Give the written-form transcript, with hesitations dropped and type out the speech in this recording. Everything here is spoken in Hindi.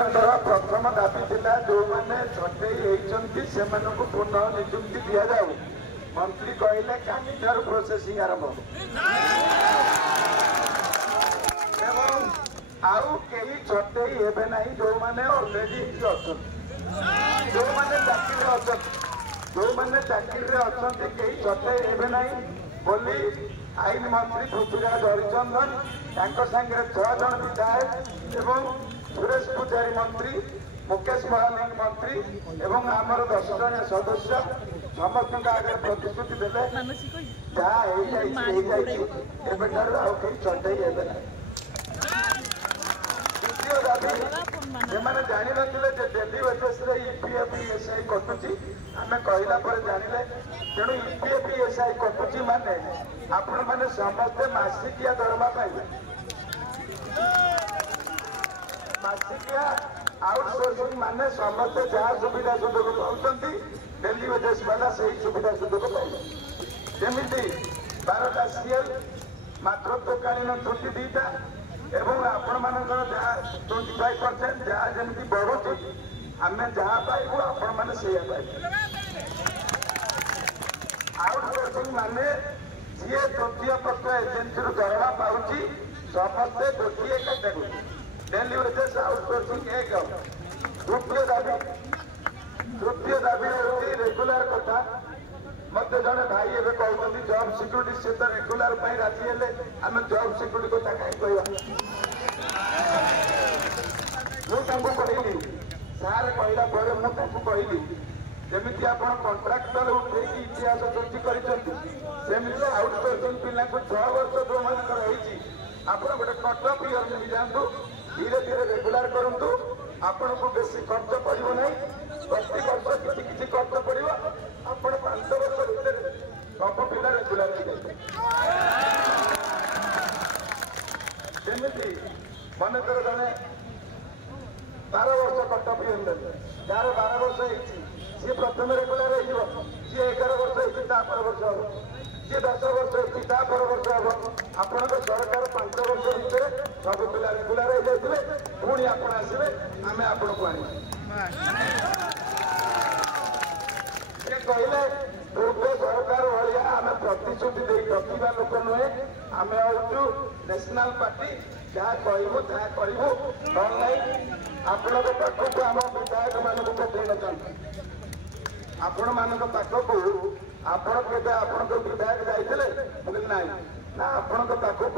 प्रथम दाबी था जो मैंने छटई होती से पुनः निजुक्ति दि जाऊ मंत्री कहले कालीठार प्रोसेसिंग आरंभ आउ कई छटई हे ना जो मैंने अलरेडी अच्छा जो मैंने चाकरी अच्छा जो मैंने चाकरी अच्छा कई छटई हे ना बोली आईन मंत्री पृथ्वीराज हरिचंदन सांगे 6 जन विधायक एवं सुरेश पूजारी मंत्री मुकेश महालिंग मंत्री एवं आमर 10 जन सदस्य समस्त आगे प्रतिश्रुति देते जहाँ छटई हे द्वितीय दाबी से जान ना डेली वेजेस ईपीएफईएसआई कटुची आम कहला जानिले तेणु ईपीएफईएसआई कटुची माने आपण मैंने समस्ते मासिकिया दरमा पाइबे मासिकिया आउटसोर्सिंग माने समस्ते जहाँ सुविधा सुजोग पाँच डेली वेजेस वाला से सुविधा सुजोग पाइबे जमीती 12टा सीएल मातृत्वकालीन छुट्टी 2टा एवं आपण मानकर जहाँ 25% जहाँ जमी बढ़ुची आम जहाँ पाइबू आपण मैंने से आउटसोर्सिंग माने जी तृतीय पक्ष एजेन्सी दरमा पाँच समस्ते गोटे कैटेगोरी डेली वेजेस आउटसोर्सिंग एक तृतीय दाबी हूँ रेगुलर कथा मत जड़े भाई एवं कहते जॉब सिक्यूरीटी से तो रेगुलर राजी हेले आम जॉब सिक्यूरीटी कथा कहीं कह कहली सारे कहला कहली जमी आप कंट्राक्टर उठे इतिहास सृष्टि करमती आउटसोर्सिंग पिला 6 वर्ष जो मानकर आप गोटे कटअप इयर मिल जातु धीरे धीरे रेगुलर करूँ आपन को बेसी खर्च पड़ो ना प्रति वर्ष किसी खर्च पड़ो आप 5 वर्ष भर सब पिला रेगुलर जमी मनकर जड़े 12 वर्ष कटअप इयर जार 12 वर्ष सी प्रथम रेगुलर सी 11 वर्ष होपर वर्ष हम सी 10 वर्ष होपर वर्ष हम आपण सरकार 5 वर्ष भितर सब पिला रेगुलर हो जाते पुणी आप आसवे आम आपण को कहले पूर्व सरकार भाया आम प्रतिश्रुति दे रखा लोक नुहे आम हूँ नेशनल पार्टी जहाँ कहूँ जहाँ करूँ आपण पाखक आम विधायक मानक पठेना चाहते आपण मान पाखक आपण के विधायक जाइए ना आपण पाखक